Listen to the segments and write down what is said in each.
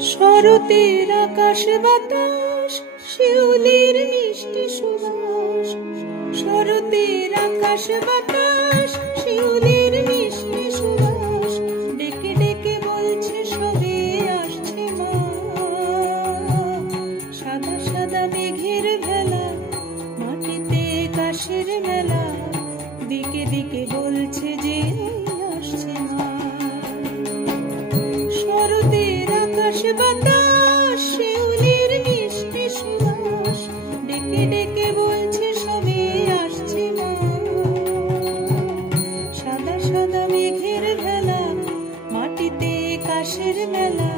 শরতের আকাশ বাতাস, শিউলির মিষ্টি সুবাস। শরতের আকাশ বাতাস, শিউলির মিষ্টি সুবাস। ডেকে ডেকে বলছে সবে আসছে মা। সাদা সাদা মেঘের ভেলা, মাটিতে কাশের মেলা। দিকে দিকে বলছে যে আসছে মা। শরতের আকাশ বাতাস, শিউলির মিষ্টি সুবাস। ডেকে ডেকে বলছে সবে আসছে মা। সাদা সাদা মেঘের ভেলা, মাটিতে কাশের মেলা।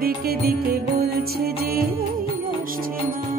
দিকে দিকে বলছে যে আসছে মা।